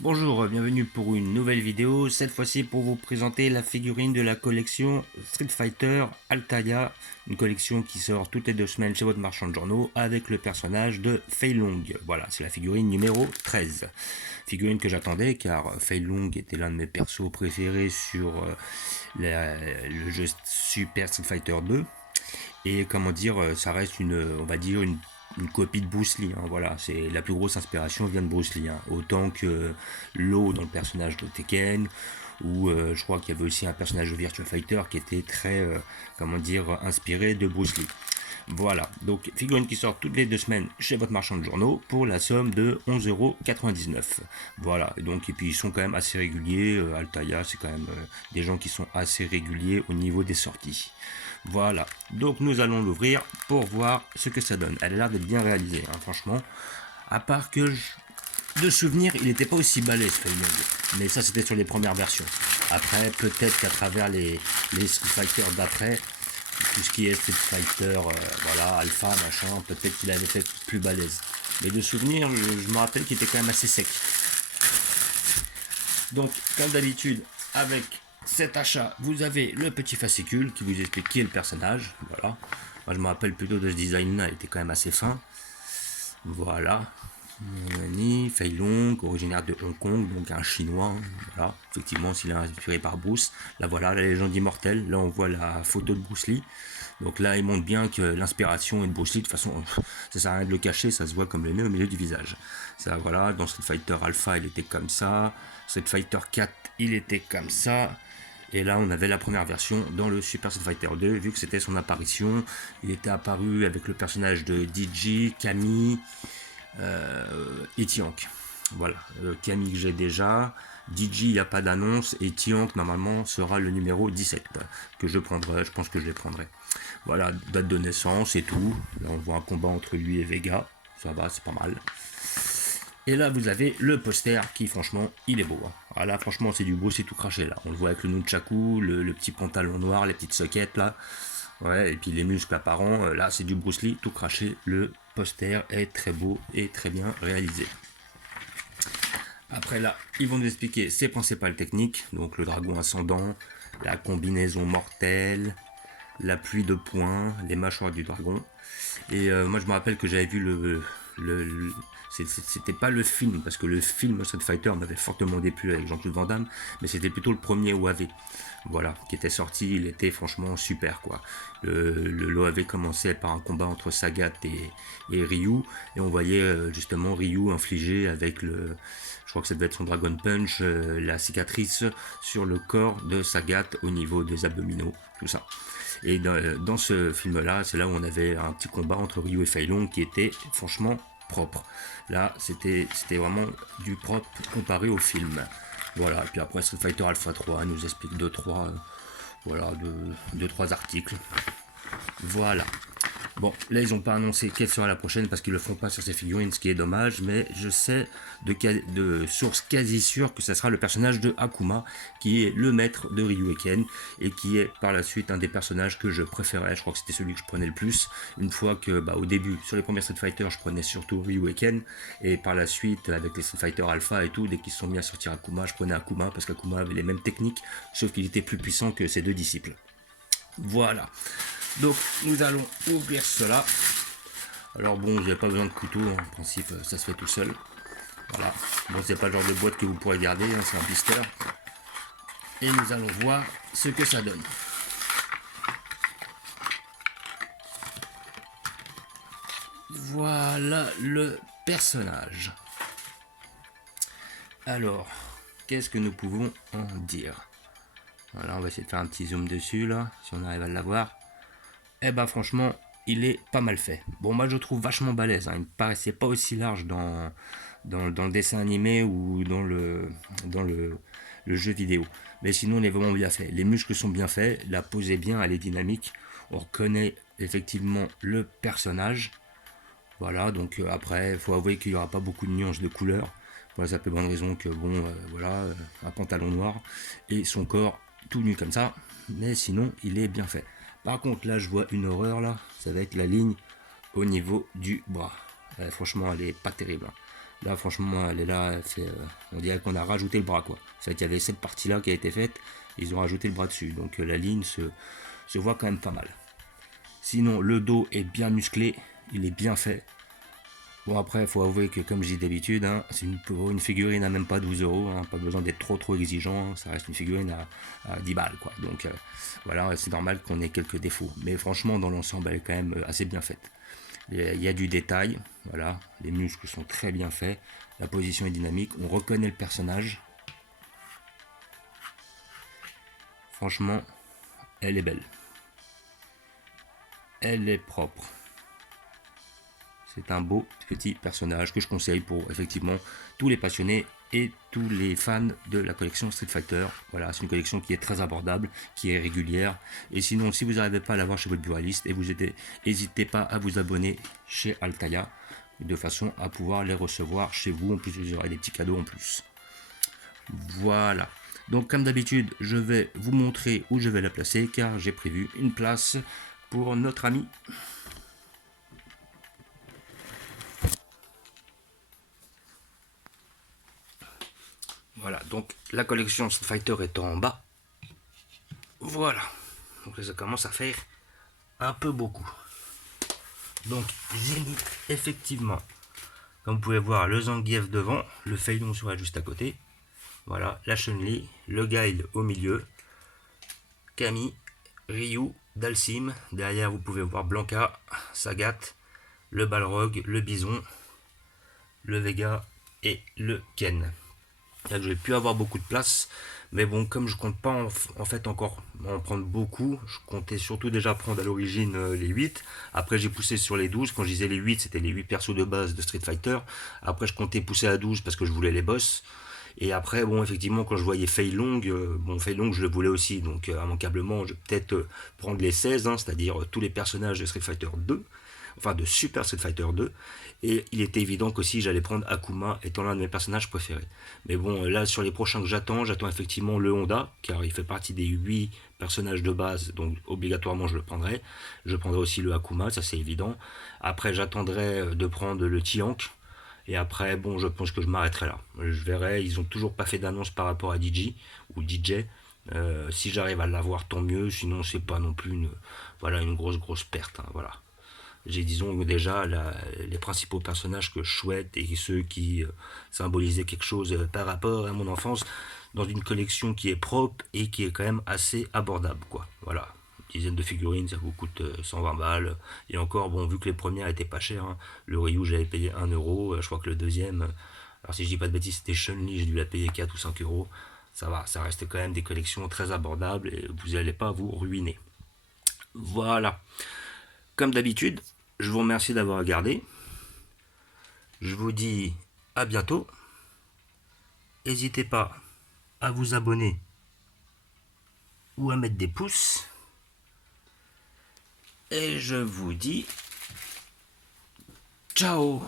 Bonjour, bienvenue pour une nouvelle vidéo, cette fois-ci pour vous présenter la figurine de la collection Street Fighter Altaïa, une collection qui sort toutes les 2 semaines chez votre marchand de journaux avec le personnage de Fei Long. Voilà, c'est la figurine numéro 13. Figurine que j'attendais car Fei Long était l'un de mes persos préférés sur le jeu Super Street Fighter 2. Et comment dire, ça reste on va dire une copie de Bruce Lee. Hein, voilà, c'est la plus grosse inspiration vient de Bruce Lee. Hein, autant que Lo dans le personnage de Tekken, ou je crois qu'il y avait aussi un personnage de Virtua Fighter qui était très, comment dire, inspiré de Bruce Lee. Voilà, donc figurines qui sortent toutes les 2 semaines chez votre marchand de journaux pour la somme de 11,99 €. Voilà, et puis ils sont quand même assez réguliers. Altaïa, c'est quand même des gens qui sont assez réguliers au niveau des sorties. Voilà, donc nous allons l'ouvrir pour voir ce que ça donne. Elle a l'air d'être bien réalisée, hein, franchement. À part que, de souvenir, il n'était pas aussi balèze, Feyenoord. Mais ça, c'était sur les premières versions. Après, peut-être qu'à travers les Street Fighter d'après, tout ce qui est Street Fighter, voilà, Alpha, machin, peut-être qu'il avait fait plus balèze. Mais de souvenir, je me rappelle qu'il était quand même assez sec. Donc, comme d'habitude, avec cet achat, vous avez le petit fascicule qui vous explique qui est le personnage. Voilà. Moi, je me rappelle plutôt de ce design-là, il était quand même assez fin. Voilà. Nani, Fei Long, originaire de Hong Kong, donc un chinois. Hein. Voilà. Effectivement, s'il est inspiré par Bruce. Là, voilà, la légende immortelle. Là, on voit la photo de Bruce Lee. Donc là, il montre bien que l'inspiration est de Bruce Lee. De toute façon, ça sert à rien de le cacher, ça se voit comme le nez au milieu du visage. Ça, voilà, dans Street Fighter Alpha, il était comme ça. Street Fighter 4, il était comme ça. Et là, on avait la première version dans le Super Street Fighter 2, vu que c'était son apparition. Il était apparu avec le personnage de DJ, Camille et Tiank. Voilà, Camille que j'ai déjà. DJ, il n'y a pas d'annonce. Et Tiank, normalement, sera le numéro 17 que je prendrai. Je pense que je les prendrai. Voilà, date de naissance et tout. Là, on voit un combat entre lui et Vega. Ça va, c'est pas mal. Et là, vous avez le poster qui, franchement, il est beau. Hein. Voilà, franchement, c'est du beau, c'est tout craché là. On le voit avec le nunchaku, le petit pantalon noir, les petites soquettes là. Ouais, et puis les muscles apparents. Là, c'est du Bruce Lee, tout craché. Le poster est très beau et très bien réalisé. Après là, ils vont nous expliquer ses principales techniques. Donc le dragon ascendant, la combinaison mortelle, la pluie de poings, les mâchoires du dragon. Et moi, je me rappelle que j'avais vu c'était pas le film, parce que le film Street Fighter m'avait fortement déplu avec Jean-Claude Van Damme, mais c'était plutôt le premier OAV, voilà, qui était sorti, il était franchement super, quoi. L'OAV commençait par un combat entre Sagat et Ryu, et on voyait justement Ryu infliger avec je crois que ça devait être son Dragon Punch, la cicatrice sur le corps de Sagat au niveau des abdominaux, tout ça. Et dans ce film-là, c'est là où on avait un petit combat entre Ryu et Fei Long qui était franchement propre. Là, c'était vraiment du propre comparé au film. Voilà, et puis après Street Fighter Alpha 3 nous explique 2-3 voilà, deux, trois articles. Voilà. Bon, là, ils n'ont pas annoncé quelle sera la prochaine parce qu'ils le font pas sur ces figurines, ce qui est dommage, mais je sais de source quasi sûre que ça sera le personnage de Akuma, qui est le maître de Ryu et Ken, et qui est par la suite un des personnages que je préférais. Je crois que c'était celui que je prenais le plus. Une fois que, au début, sur les premiers Street Fighter, je prenais surtout Ryu et Ken, et par la suite, avec les Street Fighter Alpha et tout, dès qu'ils se sont mis à sortir Akuma, je prenais Akuma parce qu'Akuma avait les mêmes techniques, sauf qu'il était plus puissant que ses deux disciples. Voilà. Donc nous allons ouvrir cela. Alors bon, j'ai pas besoin de couteau, en principe ça se fait tout seul. Voilà. Bon, c'est pas le genre de boîte que vous pourrez garder, hein, c'est un blister. Et nous allons voir ce que ça donne. Voilà le personnage. Alors, qu'est-ce que nous pouvons en dire? Voilà, on va essayer de faire un petit zoom dessus là, si on arrive à l'avoir. Eh ben franchement, il est pas mal fait. Bon, moi je le trouve vachement balèze. Hein. Il me paraissait pas aussi large dans le dessin animé ou dans le jeu vidéo. Mais sinon, il est vraiment bien fait. Les muscles sont bien faits, la pose est bien, elle est dynamique. On reconnaît effectivement le personnage. Voilà, donc après, il faut avouer qu'il n'y aura pas beaucoup de nuances de couleurs. Pour la simple bonne raison que, bon, voilà, un pantalon noir et son corps tout nu comme ça. Mais sinon, il est bien fait. Par contre, là, je vois une horreur, là. Ça va être la ligne au niveau du bras. Franchement, elle est pas terrible. Hein. Là, franchement, elle est là, on dirait qu'on a rajouté le bras, quoi. C'est vrai qu'il y avait cette partie-là qui a été faite, ils ont rajouté le bras dessus. Donc la ligne se voit quand même pas mal. Sinon, le dos est bien musclé, il est bien fait. Bon, après, il faut avouer que, comme je dis d'habitude, hein, c'est pour une figurine à même pas 12 euros, hein, pas besoin d'être trop exigeant, hein, ça reste une figurine à 10 balles, quoi. Donc voilà, c'est normal qu'on ait quelques défauts. Mais franchement, dans l'ensemble, elle est quand même assez bien faite. Il y a du détail, voilà, les muscles sont très bien faits, la position est dynamique, on reconnaît le personnage. Franchement, elle est belle. Elle est propre. C'est un beau petit personnage que je conseille pour effectivement tous les passionnés et tous les fans de la collection Street Fighter. Voilà, c'est une collection qui est très abordable, qui est régulière. Et sinon, si vous n'arrivez pas à l'avoir chez votre buraliste, n'hésitez pas à vous abonner chez Altaïa de façon à pouvoir les recevoir chez vous. En plus, vous aurez des petits cadeaux en plus. Voilà. Donc, comme d'habitude, je vais vous montrer où je vais la placer car j'ai prévu une place pour notre ami. Voilà, donc la collection Street Fighter est en bas. Voilà, donc là ça commence à faire un peu beaucoup. Donc j'ai mis effectivement, comme vous pouvez voir, le Zangief devant, le Fei Long sera juste à côté. Voilà, la Chun-Li, le Guile au milieu, Camille, Ryu, Dalsim. Derrière vous pouvez voir Blanca, Sagat, le Balrog, le Bison, le Vega et le Ken. Là, je vais plus avoir beaucoup de place, mais bon, comme je compte pas en fait encore en prendre beaucoup, je comptais surtout déjà prendre à l'origine les 8. Après j'ai poussé sur les 12. Quand je disais les 8, c'était les 8 persos de base de Street Fighter. Après je comptais pousser à 12 parce que je voulais les boss. Et après, bon, effectivement, quand je voyais Fei Long, Fei Long, je le voulais aussi. Donc, immanquablement, je vais peut-être prendre les 16, hein, c'est-à-dire tous les personnages de Street Fighter 2, enfin de Super Street Fighter 2. Et il était évident qu'aussi j'allais prendre Akuma, étant l'un de mes personnages préférés. Mais bon, là, sur les prochains que j'attends effectivement le Honda, car il fait partie des 8 personnages de base, donc obligatoirement je le prendrai. Je prendrai aussi le Akuma, ça c'est évident. Après, j'attendrai de prendre le Tiank. Et après, bon, je pense que je m'arrêterai là. Je verrai, ils ont toujours pas fait d'annonce par rapport à DJ ou DJ. Si j'arrive à l'avoir, tant mieux. Sinon, c'est pas non plus une grosse perte. Hein, voilà. J'ai, disons, déjà les principaux personnages que je souhaite et ceux qui symbolisaient quelque chose par rapport à mon enfance dans une collection qui est propre et qui est quand même assez abordable, quoi. Voilà. Une dizaine de figurines, ça vous coûte 120 balles. Et encore, bon, vu que les premières étaient pas chères, hein, le Ryu, j'avais payé 1 euro. Je crois que le deuxième, alors si je dis pas de bêtises, c'était Chun-Li, j'ai dû la payer 4 ou 5 euros. Ça va, ça reste quand même des collections très abordables et vous n'allez pas vous ruiner. Voilà. Comme d'habitude, je vous remercie d'avoir regardé. Je vous dis à bientôt. N'hésitez pas à vous abonner ou à mettre des pouces. Et je vous dis ciao.